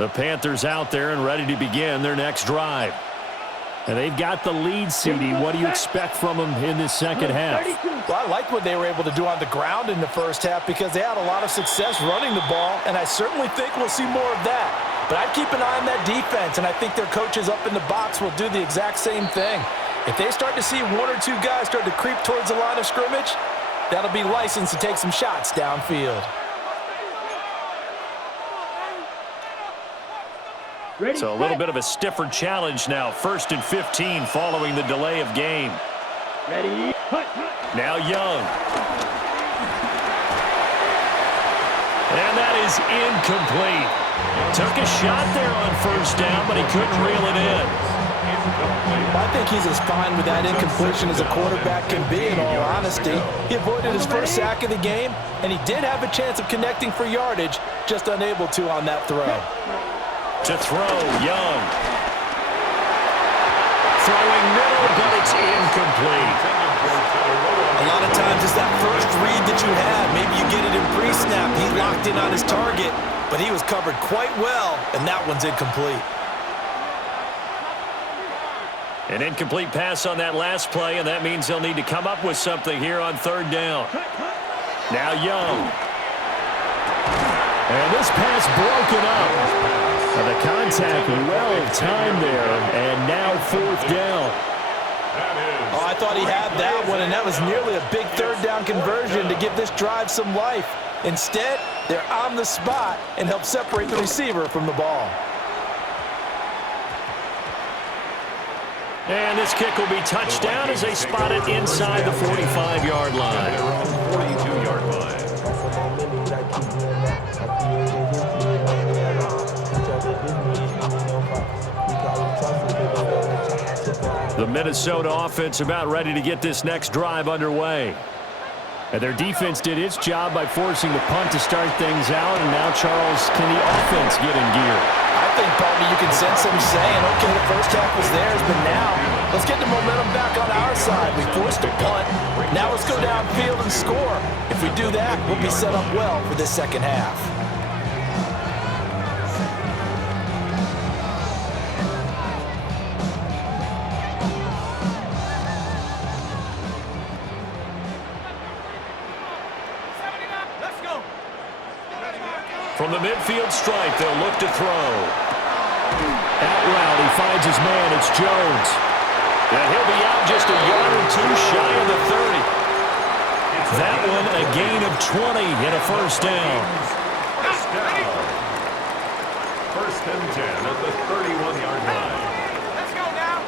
The Panthers out there and ready to begin their next drive. And they've got the lead, CD. What do you expect from them in this second half? Well, I like what they were able to do on the ground in the first half because they had a lot of success running the ball, and I certainly think we'll see more of that. But I'd keep an eye on that defense, and I think their coaches up in the box will do the exact same thing. If they start to see one or two guys start to creep towards the line of scrimmage, that'll be license to take some shots downfield. So a little bit of a stiffer challenge now. 1st and 15 following the delay of game. Ready? Now Young. And that is incomplete. Took a shot there on 1st down, but he couldn't reel it in. I think he's as fine with that incompletion as a quarterback can be, in all honesty. He avoided his first sack of the game, and he did have a chance of connecting for yardage, just unable to on that throw. To throw, Young. Throwing middle, but it's incomplete. A lot of times it's that first read that you have. Maybe you get it in pre-snap. He's locked in on his target, but he was covered quite well, and that one's incomplete. An incomplete pass on that last play, and that means they'll need to come up with something here on 3rd down. Now Young. And this pass broken up. The contact well timed there, and now 4th down. Oh, I thought he had that one, and that was nearly a big 3rd down conversion to give this drive some life. Instead, they're on the spot and help separate the receiver from the ball. And this kick will be touchdown as they spot it inside the 45-yard line. 42-yard line. The Minnesota offense about ready to get this next drive underway. And their defense did its job by forcing the punt to start things out. And now, Charles, can the offense get in gear? I think, Bobby, you can sense them saying, okay, the first half was theirs, but now let's get the momentum back on our side. We forced a punt. Now let's go downfield and score. If we do that, we'll be set up well for this second half. From the midfield stripe, they'll look to throw. Out route, he finds his man. It's Jones. And he'll be out just a yard or two shy of the 30. That one a gain of 20 and a 1st down. 1st and 10 at the 31-yard line. Let's go now.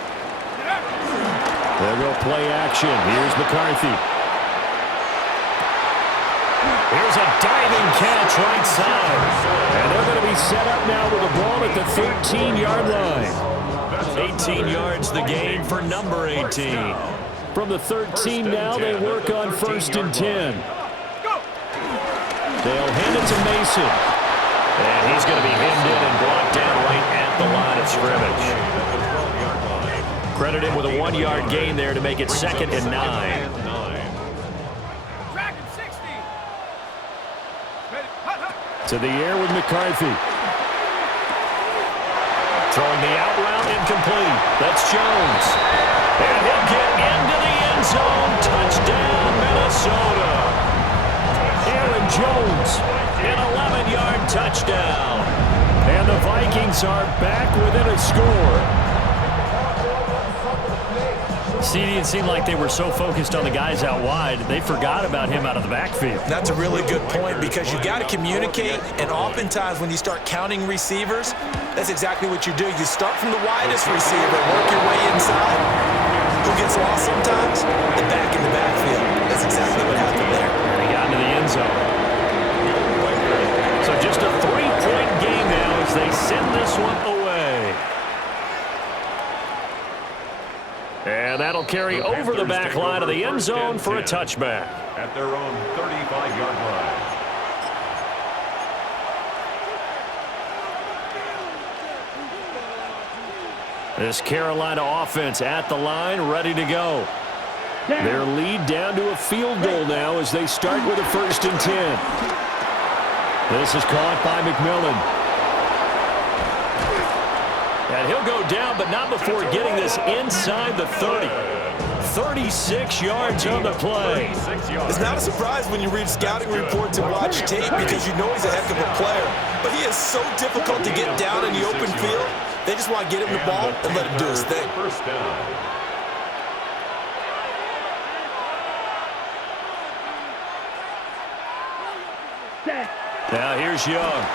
They'll go play action. Here's McCarthy. Here's a diving catch right side. And they're going to be set up now with the ball at the 13-yard line. 18 yards the gain for number 18. From the 13 now, they work on 1st and 10. They'll hand it to Mason. And he's going to be hemmed in and blocked down right at the line of scrimmage. Credit him with a 1-yard gain there to make it 2nd and 9. To the air with McCarthy. Throwing the out route incomplete. That's Jones. And he'll get into the end zone. Touchdown, Minnesota. Aaron Jones, an 11-yard touchdown. And the Vikings are back within a score. CD, it seemed like they were so focused on the guys out wide, they forgot about him out of the backfield. That's a really good point because you got to communicate, and oftentimes when you start counting receivers, that's exactly what you do. You start from the widest receiver, work your way inside. Who gets lost sometimes? The back in the backfield. That's exactly what happened there. And he got into the end zone. So just a 3-point game now as they send this one away. And that'll carry over the back line of the end zone for a touchback. At their own 35-yard line. This Carolina offense at the line, ready to go. Their lead down to a field goal now as they start with a 1st and 10. This is caught by McMillan. And he'll go down, but not before getting this inside the 30. 36 yards on the play. It's not a surprise when you read scouting reports and watch tape because you know he's a heck of a player. But he is so difficult to get down in the open field. They just want to get him the ball and let him do his thing. First down. Now here's Young.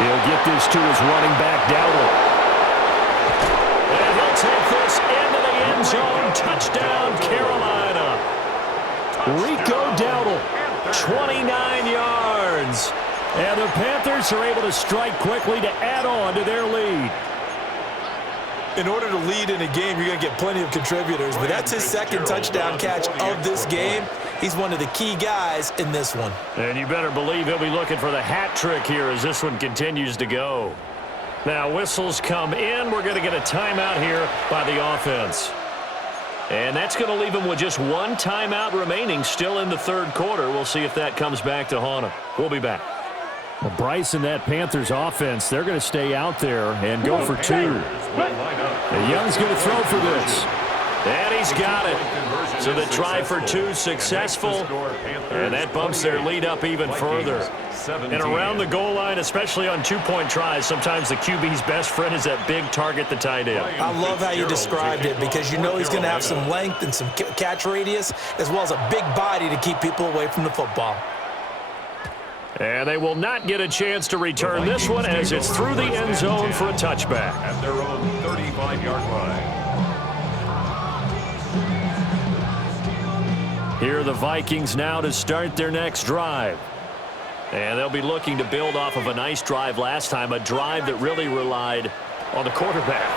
He'll get this to his running back, Dowdle. And he'll take this into the end zone. Touchdown, Carolina. Rico Dowdle, 29 yards. And the Panthers are able to strike quickly to add on to their lead. In order to lead in a game, you're going to get plenty of contributors, but that's his second touchdown catch of this game. He's one of the key guys in this one. And you better believe he'll be looking for the hat trick here as this one continues to go. Now whistles come in. We're going to get a timeout here by the offense. And that's going to leave him with just one timeout remaining still in the third quarter. We'll see if that comes back to haunt him. We'll be back. Well, Bryce and that Panthers offense, they're going to stay out there and go for two. And Young's going to throw for this. And he's got it. So the try for two successful. And that bumps their lead up even further. And around the goal line, especially on two-point tries, sometimes the QB's best friend is that big target, the tight end. I love how you described it because you know he's going to have some length and some catch radius as well as a big body to keep people away from the football. And they will not get a chance to return this one as it's through the end zone for a touchback. At their own 35-yard line. Here are the Vikings now to start their next drive. And they'll be looking to build off of a nice drive last time, a drive that really relied on the quarterback.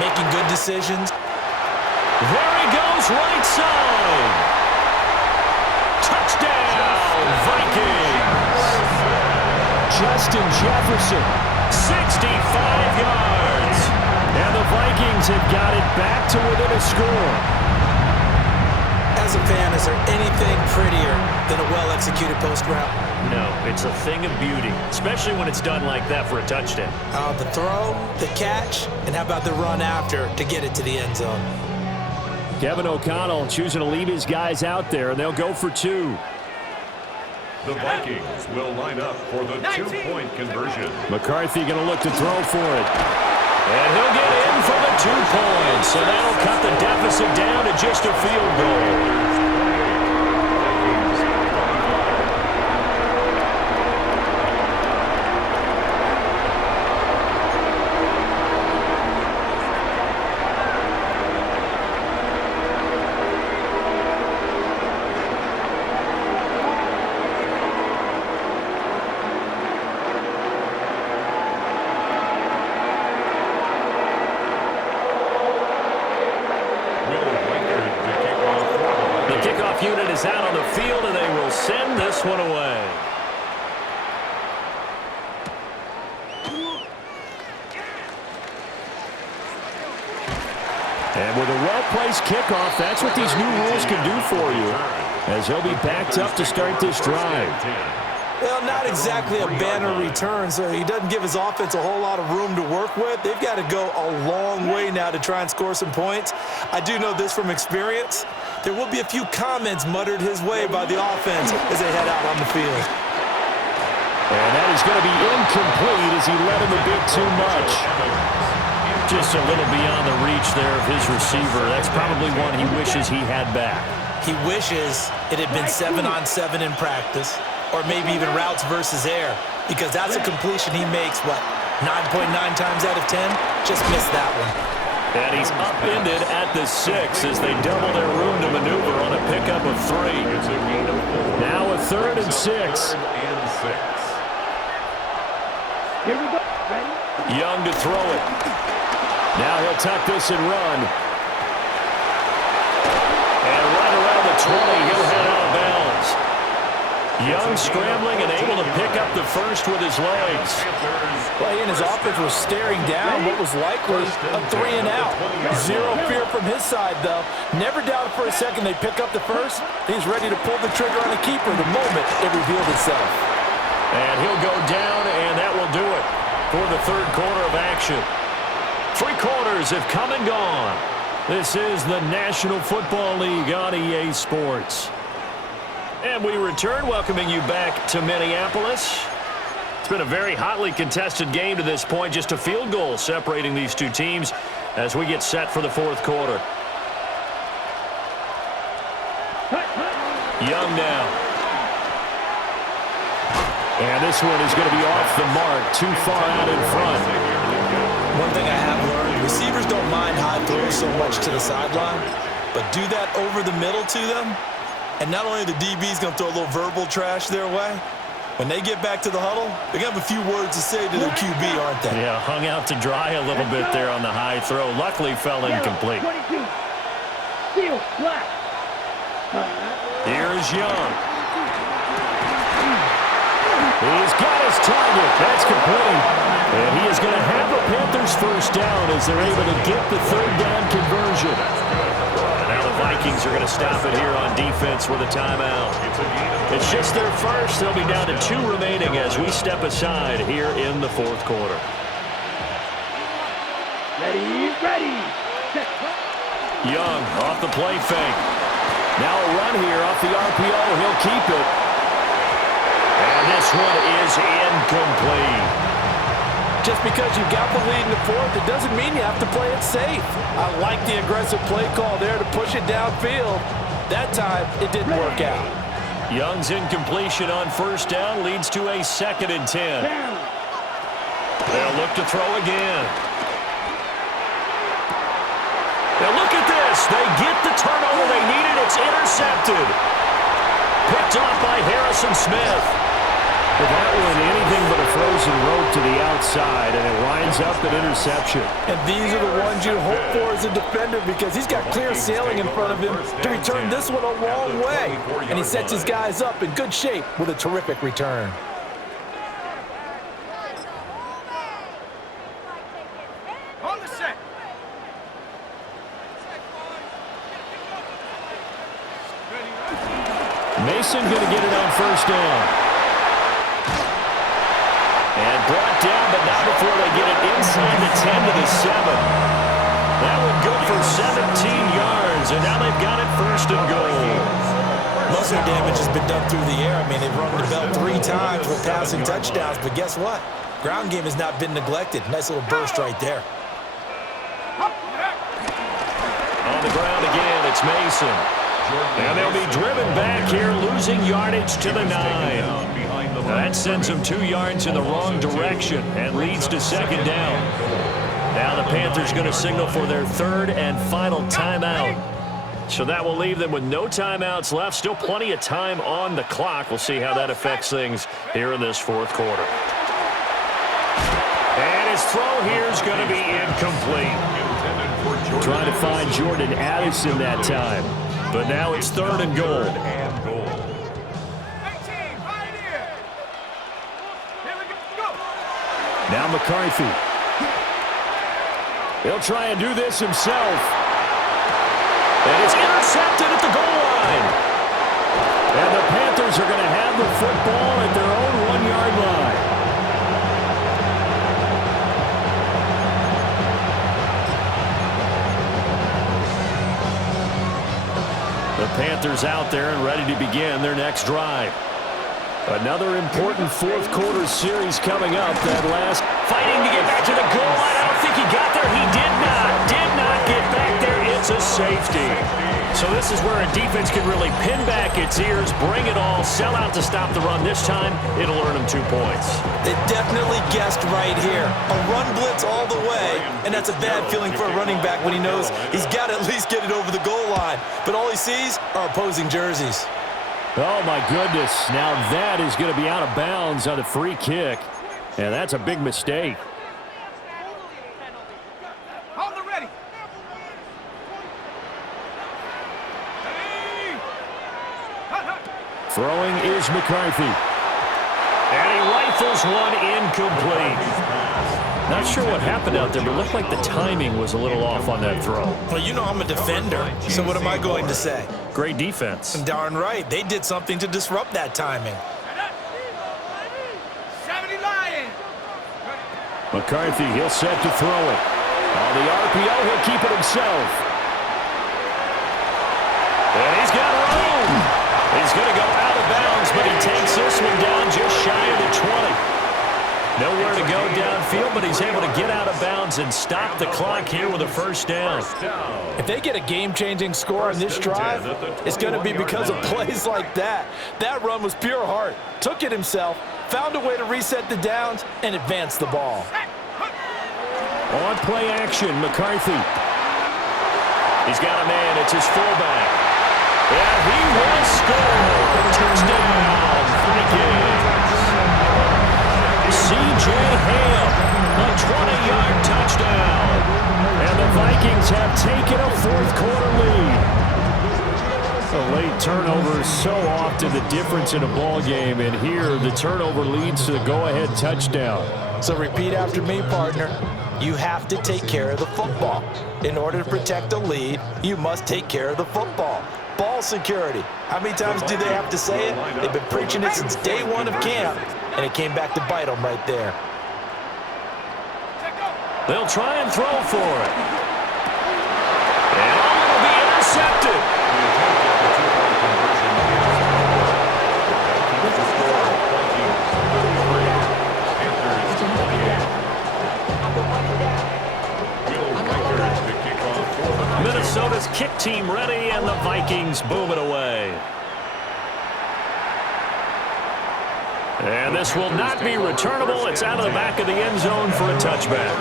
Making good decisions. There he goes, right side. Touchdown, Vikings. Justin Jefferson, 65 yards. And the Vikings have got it back to within a score. As a fan, is there anything prettier than a well-executed post route? No, it's a thing of beauty, especially when it's done like that for a touchdown. The throw, the catch, and how about the run after to get it to the end zone? Kevin O'Connell choosing to leave his guys out there, and they'll go for two. The Vikings will line up for the two-point conversion. McCarthy going to look to throw for it. And he'll get in for the 2 points. And that'll cut the deficit down to just a field goal. Unit is out on the field, and they will send this one away. And with a well-placed kickoff, that's what these new rules can do for you, as he'll be backed up to start this drive. Well, not exactly a banner return, so he doesn't give his offense a whole lot of room to work with. They've got to go a long way now to try and score some points. I do know this from experience. There will be a few comments muttered his way by the offense as they head out on the field. And that is going to be incomplete as he led him a bit too much. Just a little beyond the reach there of his receiver. That's probably one he wishes he had back. He wishes it had been 7-on-7 in practice, or maybe even routes versus air, because that's a completion he makes, 9.9 times out of 10? Just missed that one. And he's upended at the 6 as they double their room to maneuver on a pickup of 3. It's a gain of 4. Now a 3rd and 6. Here we go. Ready? Young to throw it. Now he'll tuck this and run. And right around the 20, he'll head out of bounds. Young scrambling and able to pick up the first with his legs. Well, he and his offense was staring down what was likely a 3 and out. Zero fear from his side, though. Never doubted for a second they pick up the first. He's ready to pull the trigger on the keeper the moment it revealed itself. And he'll go down, and that will do it. for the third quarter of action. 3 quarters have come and gone. This is the National Football League on EA Sports. And we return, welcoming you back to Minneapolis. It's been a very hotly contested game to this point. Just a field goal separating these two teams as we get set for the fourth quarter. Young now. And this one is going to be off the mark, too far out in front. One thing I have learned, receivers don't mind high throws so much to the sideline, but do that over the middle to them, and not only the DB's going to throw a little verbal trash their way, when they get back to the huddle, they're going to have a few words to say to their QB, aren't they? Yeah, hung out to dry a little bit there on the high throw. Luckily fell incomplete. Here's Young. He's got his target. That's complete. And he is going to have the Panthers first down as they're able to get the third down conversion. And now the Vikings are going to stop it here on defense with a timeout. It's just their first. They'll be down to 2 remaining as we step aside here in the fourth quarter. Ready. Young off the play fake. Now a run here off the RPO. He'll keep it. And this one is incomplete. Just because you got the lead in the fourth, it doesn't mean you have to play it safe. I like the aggressive play call there to push it downfield. That time, it didn't work out. Young's incompletion on first down leads to a 2nd and 10. They'll look to throw again. Now look at this. They get the turnover they needed. It's intercepted. Picked off by Harrison Smith. Well, that one, anything but a frozen rope to the outside, and it winds up an interception. And these are the ones you hope for as a defender because he's got clear sailing in front of him to return this one a long way. And he sets his guys up in good shape with a terrific return. On the set. Mason going to get it on first down. And brought down, but not before they get it inside the 10 to the 7. That one good for 17 yards, and now they've got it first and goal. Most of their damage has been done through the air. I mean, they've rung the bell 3 times with passing touchdowns, but guess what? Ground game has not been neglected. Nice little burst right there. On the ground again, it's Mason. And they'll be driven back here, losing yardage to the 9. That sends them 2 yards in the wrong direction and leads to 2nd down. Now the Panthers going to signal for their 3rd and final timeout. So that will leave them with no timeouts left. Still plenty of time on the clock. We'll see how that affects things here in this fourth quarter. And his throw here is going to be incomplete. Trying to find Jordan Addison that time. But now it's 3rd and goal. Now McCarthy. He'll try and do this himself. And it's intercepted at the goal line. And the Panthers are going to have the football at their own 1-yard line. The Panthers out there and ready to begin their next drive. Another important fourth quarter series coming up. That last fighting to get back to the goal line. I don't think he got there. He did not get back there. It's a safety. So this is where a defense can really pin back its ears, bring it all, sell out to stop the run. This time, it'll earn them 2 points. They definitely guessed right here. A run blitz all the way, and that's a bad feeling for a running back when he knows he's got to at least get it over the goal line. But all he sees are opposing jerseys. Oh, my goodness. Now that is going to be out of bounds on the free kick. And that's a big mistake. Hold the ready. Throwing is McCarthy. And he rifles one incomplete. Not sure what happened out there, but it looked like the timing was a little off on that throw. Well, you know I'm a defender, so what am I going to say? Great defense. Darn right. They did something to disrupt that timing. 70 Lions. McCarthy, he'll set to throw it. On the RPO, he'll keep it himself. And he's got room. He's going to go out of bounds, but he takes this one down just shy of the 20. Nowhere to go downfield, but he's able to get out of bounds and stop the clock here with a first down. If they get a game-changing score on this drive, it's going to be because of plays like that. That run was pure heart. Took it himself, found a way to reset the downs, and advance the ball. On play action, McCarthy. He's got a man. It's his fullback. And he will score. Touchdown, Vikings. C.J. Ham, a 20-yard touchdown. And the Vikings have taken a fourth-quarter lead. The late turnover is so often the difference in a ball game, and here the turnover leads to the go-ahead touchdown. So repeat after me, partner. You have to take care of the football. In order to protect a lead, you must take care of the football. Ball security. How many times do they have to say it? They've been preaching it since day one of camp, and it came back to bite them right there. They'll try and throw for it. And it'll be intercepted. Minnesota's kick team ready, and the Vikings boom it away. And this will not be returnable. It's out of the back of the end zone for a touchback.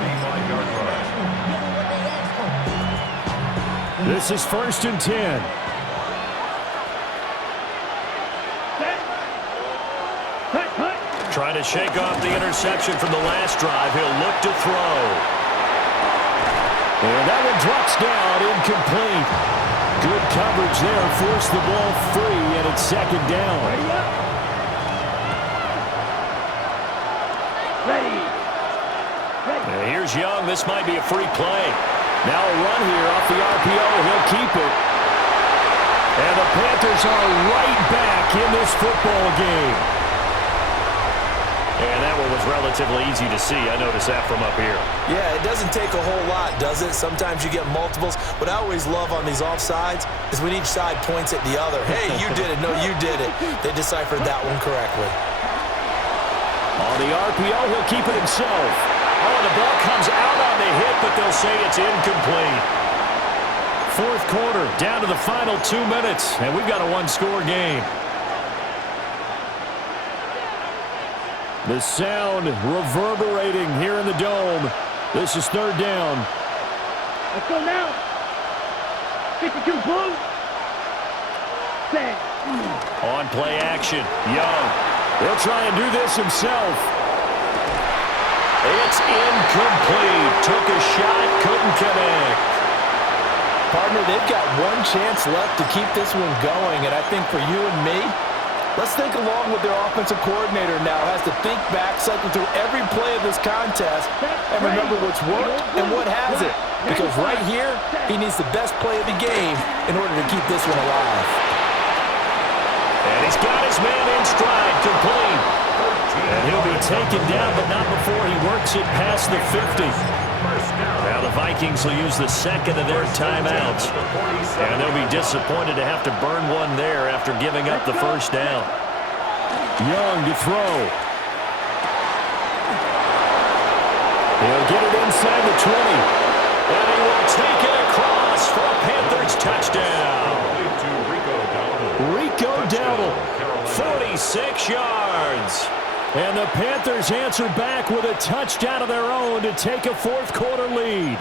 This is 1st and 10. Trying to shake off the interception from the last drive. He'll look to throw. And that one drops down, incomplete. Good coverage there, forced the ball free, and it's 2nd down. And here's Young. This might be a free play. Now a run here off the RPO. He'll keep it. And the Panthers are right back in this football game. And that one was relatively easy to see. I noticed that from up here. Yeah, it doesn't take a whole lot, does it? Sometimes you get multiples. What I always love on these offsides is when each side points at the other. Hey, you did it. No, you did it. They deciphered that one correctly. On the RPO, he'll keep it himself. Oh, the ball comes out on the hit, but they'll say it's incomplete. 4th quarter, down to the final 2 minutes, and we've got a one-score game. The sound reverberating here in the dome. This is 3rd down. Let's go now. 52 blue. Set. On play action, Young. He'll try and do this himself. It's incomplete. Took a shot, couldn't connect. Partner, they've got one chance left to keep this one going, and I think for you and me, let's think along with their offensive coordinator now. Has to think back, cycle through every play of this contest, and remember what's worked and what hasn't. Because right here, he needs the best play of the game in order to keep this one alive. And he's got his man in stride, complete. And he'll be taken down, but not before he works it past the 50. Now the Vikings will use the 2nd of their timeouts. And they'll be disappointed to have to burn one there after giving up the 1st down. Young to throw. He'll get it inside the 20. And he will take it across for a Panthers touchdown. Rico Dowdle, 46 yards. And the Panthers answer back with a touchdown of their own to take a 4th quarter lead.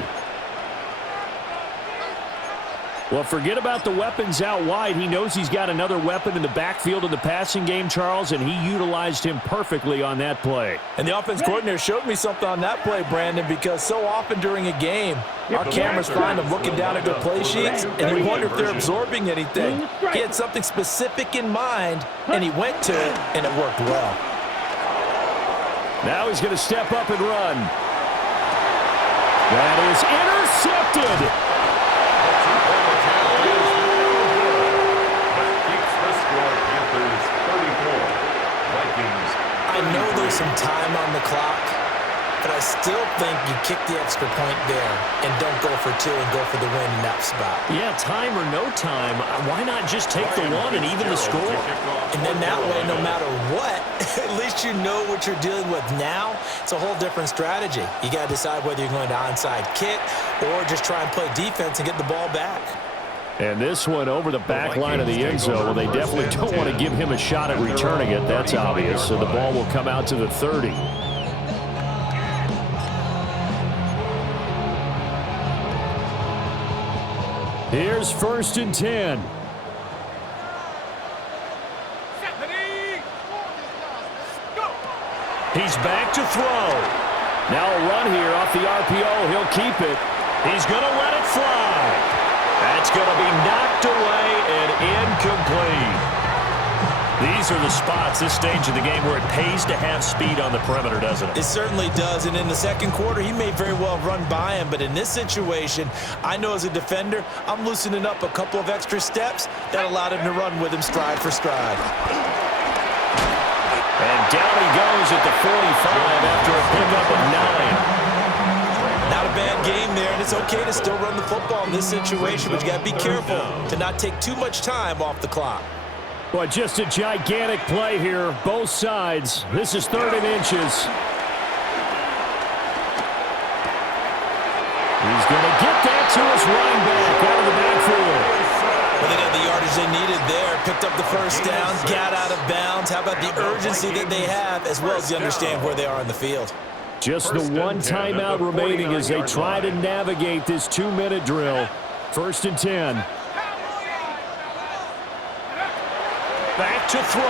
Well, forget about the weapons out wide. He knows he's got another weapon in the backfield of the passing game, Charles, and he utilized him perfectly on that play. And the offense coordinator showed me something on that play, Brandon, because so often during a game, our cameras find them looking down at their play sheets, and you wonder if they're absorbing anything. He had something specific in mind, and he went to it, and it worked well. Now he's going to step up and run. That is intercepted. I know there's some time on the clock, but I still think you kick the extra point there and don't go for two and go for the win in that spot. Yeah, time or no time, why not just take the one and even the score? And then that way, no matter what, at least you know what you're dealing with now. It's a whole different strategy. You got to decide whether you're going to onside kick or just try and play defense and get the ball back. And this one over the back line of the end zone. Well, they definitely don't want to give him a shot at returning it. That's obvious. So the ball will come out to the 30. Here's 1st and 10. He's back to throw. Now a run here off the RPO. He'll keep it. He's going to let it fly. That's going to be knocked away and incomplete. These are the spots, this stage of the game, where it pays to have speed on the perimeter, doesn't it? It certainly does, and in the second quarter, he may very well run by him, but in this situation, I know as a defender, I'm loosening up a couple of extra steps that allowed him to run with him stride for stride. And down he goes at the 45 after a pickup of 9. Not a bad game there, and it's okay to still run the football in this situation, but you got to be careful to not take too much time off the clock. Well, just a gigantic play here, both sides. This is 3rd and inches. He's going to get that to his running back out of the backfield. Well, they got the yardage they needed there, picked up the first down, got out of bounds. How about the urgency that they have, as well as you understand where they are on the field? Just the one timeout remaining as they try to navigate this 2-minute drill. 1st and 10. Back to throw.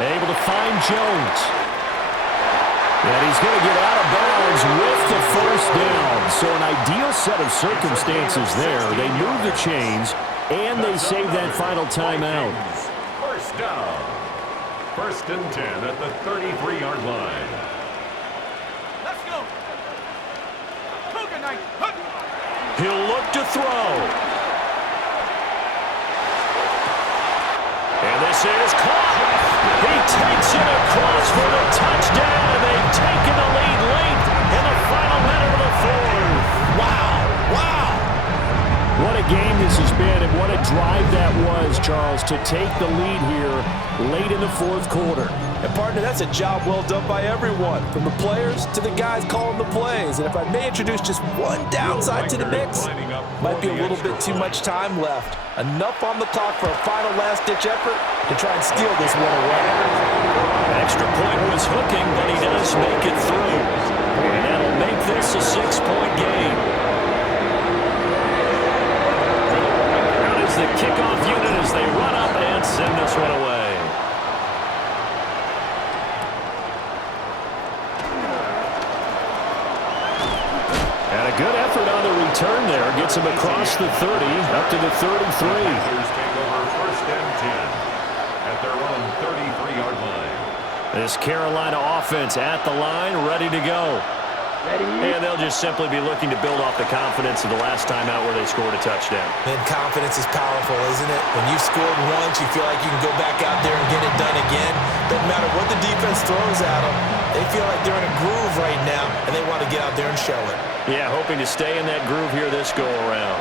Able to find Jones. And he's going to get out of bounds with the first down. So an ideal set of circumstances there. They move the chains, and they save that final timeout. First down. 1st and 10 at the 33-yard line. Let's go. Cougar night. He'll look to throw. And this is caught. He takes it across for the touchdown, and they've taken the lead late in the final minute of the 4th. Wow, wow. What a game this has been, and what a drive that was, Charles, to take the lead here late in the 4th quarter. And, partner, that's a job well done by everyone, from the players to the guys calling the plays. And if I may introduce just one downside to the mix, might be a little bit too much time left. Enough on the clock for a final last-ditch effort to try and steal this one away. Extra point was hooking, but he does make it through. And that'll make this a 6-point game. Out is the kickoff unit as they run up and send this one away. And a good effort on the return there. Gets him across the 30, up to the 33. Panthers take over 1st and 10 at their own 33-yard line. This Carolina offense at the line, ready to go. And they'll just simply be looking to build off the confidence of the last time out where they scored a touchdown. And confidence is powerful, isn't it? When you've scored once, you feel like you can go back out there and get it done again. Doesn't matter what the defense throws at them. They feel like they're in a groove right now, and they want to get out there and show it. Yeah, hoping to stay in that groove here this go-around.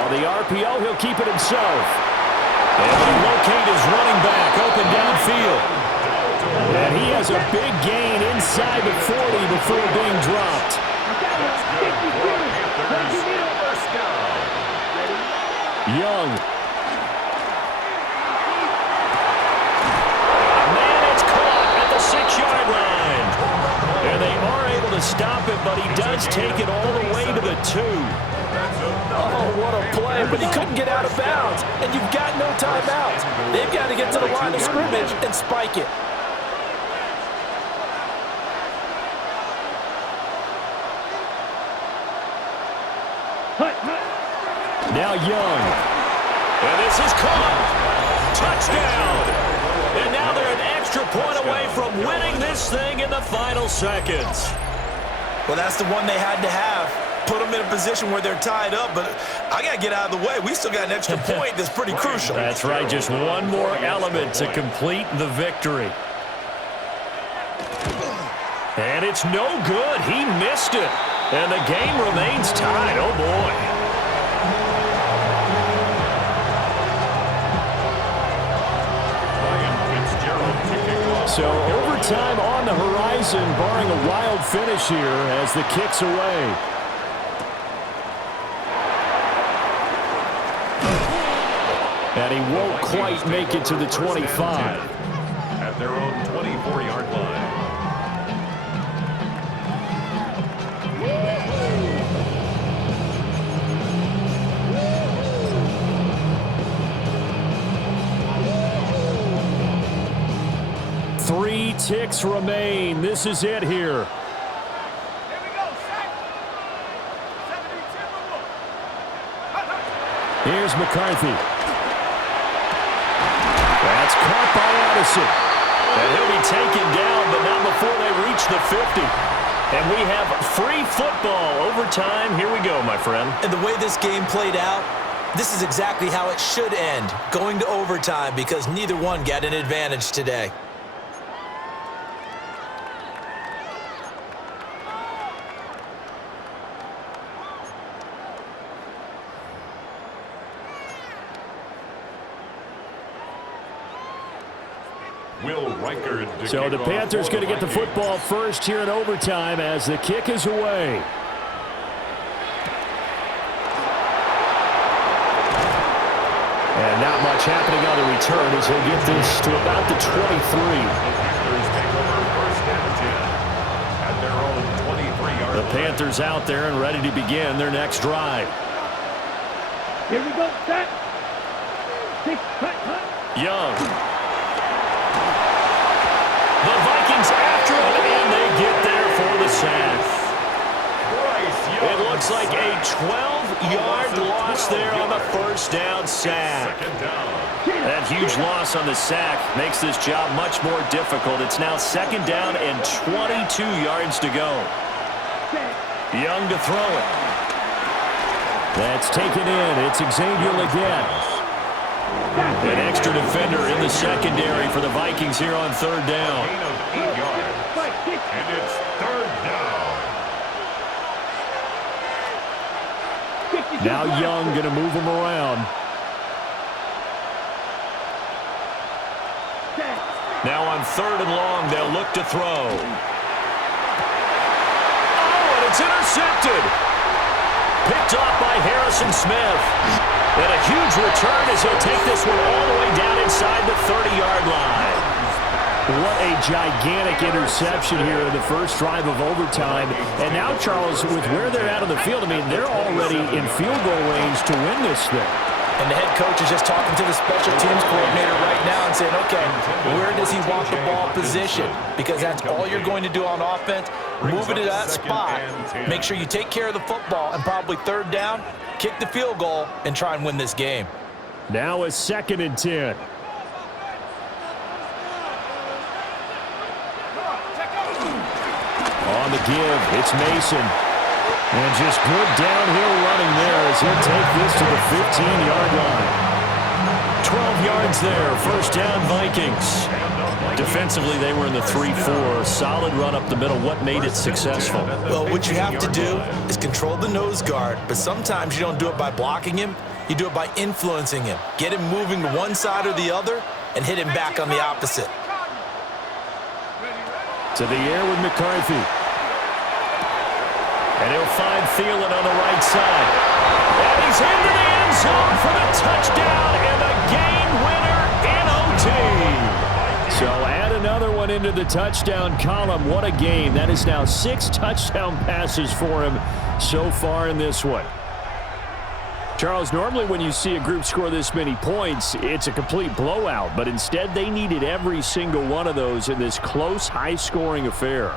On the RPO, he'll keep it himself. And he'll locate his running back open downfield. And he has a big gain inside the 40 before being dropped. Young. Man, it's caught at the 6-yard line. And they are able to stop it, but he does take it all the way to the 2. Oh, what a play, but he couldn't get out of bounds. And you've got no timeouts. They've got to get to the line of scrimmage and spike it. Now Young. And this is caught. Touchdown. And now they're an extra point away from winning this thing in the final seconds. Well, that's the one they had to have. Put them in a position where they're tied up, but I got to get out of the way. We still got an extra point that's pretty crucial. That's right. Just one more element to complete the victory. And it's no good. He missed it. And the game remains tied. Oh, boy. So overtime on the horizon, barring a wild finish here as the kick's away. And he won't quite make it to the 25. At their own 24-yard line. Three ticks remain. This is it here. Here we go, set. 72. Here's McCarthy. That's caught by Addison. And he'll be taken down, but not before they reach the 50. And we have free football. Overtime. Here we go, my friend. And the way this game played out, this is exactly how it should end, going to overtime, because neither one got an advantage today. So the Panthers going to get the football first here in overtime as the kick is away. And not much happening on the return as he'll get this to about the 23. The Panthers out there and ready to begin their next drive. Here we go, set. Young. The Vikings after him, and they get there for the sack. It looks like a 12-yard loss there on the first down sack. That huge loss on the sack makes this job much more difficult. It's now second down and 22 yards to go. Young to throw it. That's taken in. It's Xavier again. An extra defender in the secondary for the Vikings here on third down. And it's third down. Now Young going to move him around. Now on third and long, they'll look to throw. Oh, and it's intercepted. Picked off by Harrison Smith. And a huge return as he'll take this one all the way down inside the 30-yard line. What a gigantic interception here in the first drive of overtime. And now, Charles, with where they're at on the field, I mean, they're already in field goal range to win this thing. And the head coach is just talking to the special teams coordinator right now and saying, okay, where does he want the ball positioned? Because that's all you're going to do on offense. Move it to that spot. Make sure you take care of the football, and probably third down, kick the field goal, and try and win this game. Now a 2nd and 10. On the give, it's Mason. And just good downhill running there as he'll take this to the 15-yard line. 12 yards there, first down Vikings. Defensively, they were in the 3-4. Solid run up the middle. What made it successful? Well, what you have to do is control the nose guard, but sometimes you don't do it by blocking him. You do it by influencing him. Get him moving to one side or the other and hit him back on the opposite. To the air with McCarthy. And he'll find Thielen on the right side. And he's into the end zone for the touchdown and the game winner in OT. So add another one into the touchdown column. What a game. That is now 6 touchdown passes for him so far in this one. Charles, normally when you see a group score this many points, it's a complete blowout. But instead, they needed every single one of those in this close, high-scoring affair.